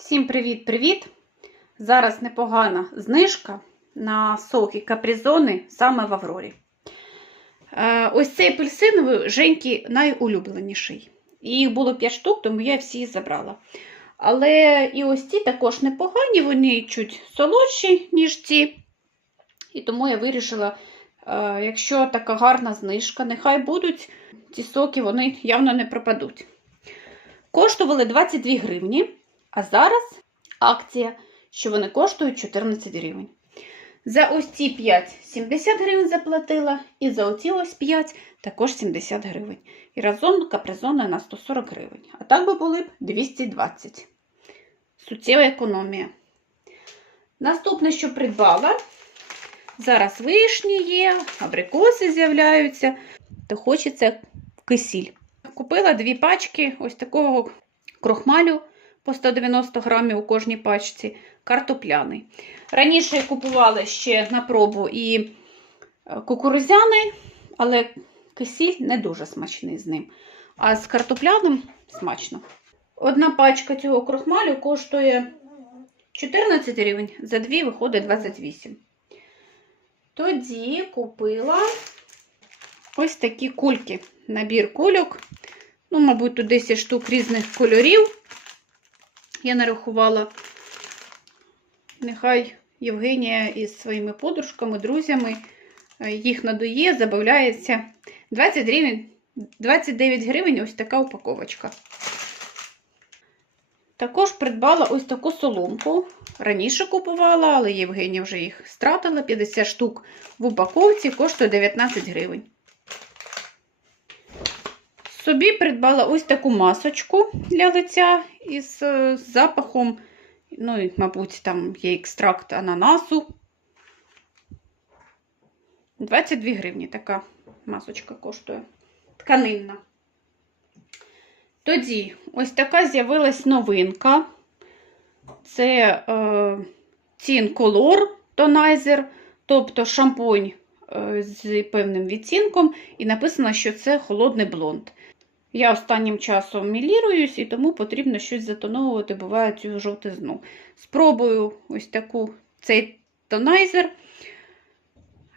Всім привіт-привіт! Зараз непогана знижка на соки капризони саме в Аврорі. Е, Ось цей апельсиновий Женьки найулюбленіший. Їх було 5 штук, тому я всі забрала. Але і ось ці також непогані, вони чуть солодші, ніж ці. І тому я вирішила, е, якщо така гарна знижка, нехай будуть ці соки, вони явно не пропадуть. Коштували 22 гривні. А зараз акція, що вони коштують 14 гривень. За ось ці 5 70 гривень заплатила, і за оці ось 5 також 70 гривень. І разом капризони на 140 гривень. А так би були б 220. Суттєва економія. Наступне, що придбала, зараз вишні є, абрикоси з'являються, то хочеться кисіль. Купила дві пачки ось такого крохмалю по 190 грамів у кожній пачці, картопляний. Раніше я купувала ще на пробу і кукурузяний, але кисіль не дуже смачний з ним. А з картопляним смачно. Одна пачка цього крохмалю коштує 14 гривень, за дві виходить 28. Тоді купила ось такі кульки. Набір кульок. Ну, мабуть, тут 10 штук різних кольорів. Я нарахувала, нехай Євгенія із своїми подружками, друзями їх надує, забавляється. 20 гривень, 29 гривень ось така упаковочка. Також придбала ось таку соломку. Раніше купувала, але Євгенія вже їх стратила. 50 штук в упаковці, коштує 19 гривень. Собі придбала ось таку масочку для лиця із е, запахом, ну, і, мабуть, там є екстракт ананасу. 22 гривні така масочка коштує. Тканинна. Тоді ось така з'явилась новинка. Це е, Teen Color Tonizer, тобто шампунь е, з певним відцінком, і написано, що це холодний блонд. Я останнім часом міліруюсь, і тому потрібно щось затоновувати, буває цю жовтизну. Спробую ось таку цей тонайзер.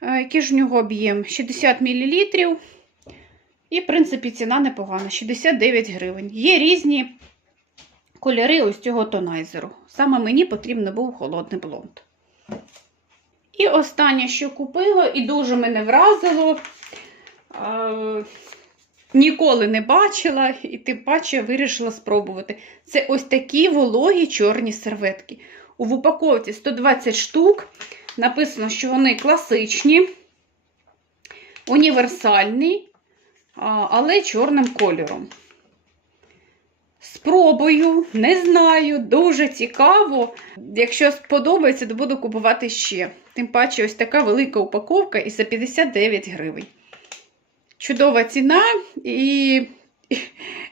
Е, Який ж в нього об'єм? 60 мл. І, в принципі, ціна непогана 69 гривень. Є різні кольори ось цього тонайзеру. Саме мені потрібен був холодний блонд. І останнє, що купила, і дуже мене вразило. Ніколи не бачила, і тим паче вирішила спробувати. Це ось такі вологі чорні серветки. У упаковці 120 штук. Написано, що вони класичні, універсальні, але чорним кольором. Спробую, не знаю, дуже цікаво. Якщо сподобається, то буду купувати ще. Тим паче, ось така велика упаковка і за 59 гривень. Чудова ціна і, і,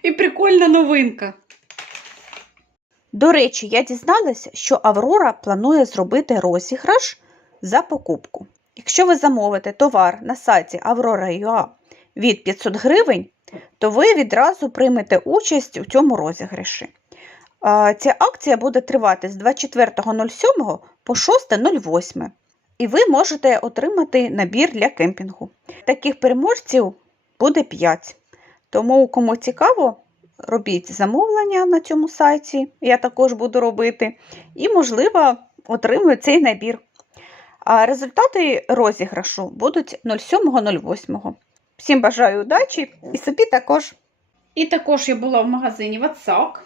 і прикольна новинка. До речі, я дізналася, що Аврора планує зробити розіграш за покупку. Якщо ви замовите товар на сайті Aurora.ua від 500 гривень, то ви відразу приймете участь у цьому розіграші. Ця акція буде тривати з 24.07 по 6.08. І ви можете отримати набір для кемпінгу. Таких переможців буде 5. Тому, кому цікаво, робіть замовлення на цьому сайті, я також буду робити, і, можливо, отримую цей набір. А результати розіграшу будуть 07.08. Всім бажаю удачі і собі також. І також я була в магазині Ватсак.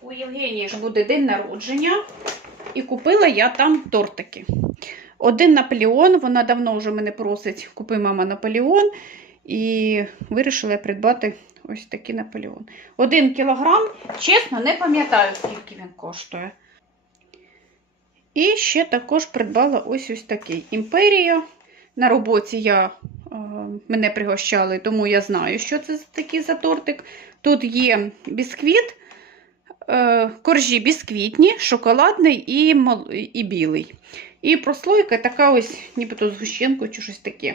У Євгенії ж буде день народження. І купила я там тортики. Один Наполеон, вона давно вже мене просить, купи мама Наполеон. І вирішила придбати ось такий Наполеон. Один кілограм, чесно, не пам'ятаю, скільки він коштує. І ще також придбала ось ось такий Імперія. На роботі я, е, мене пригощали, тому я знаю, що це такий за тортик. Тут є бісквіт, е, коржі бісквітні, шоколадний і, і білий. І прослойка така ось, нібито з гущенкою чи щось таке.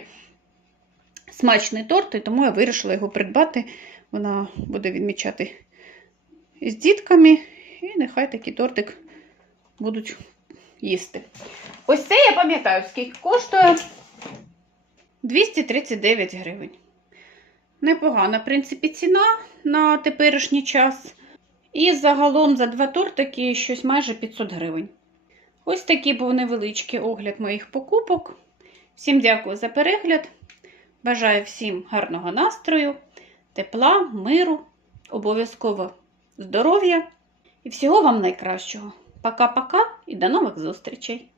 Смачний торт, і тому я вирішила його придбати. Вона буде відмічати з дітками і нехай такий тортик будуть їсти. Ось це я пам'ятаю, скільки коштує 239 гривень. Непогана, в принципі, ціна на теперішній час. І загалом за два тортики щось майже 500 гривень. Ось такий був невеличкий огляд моїх покупок. Всім дякую за перегляд. Бажаю всім гарного настрою, тепла, миру, обов'язково здоров'я і всього вам найкращого. Пока-пока і до нових зустрічей!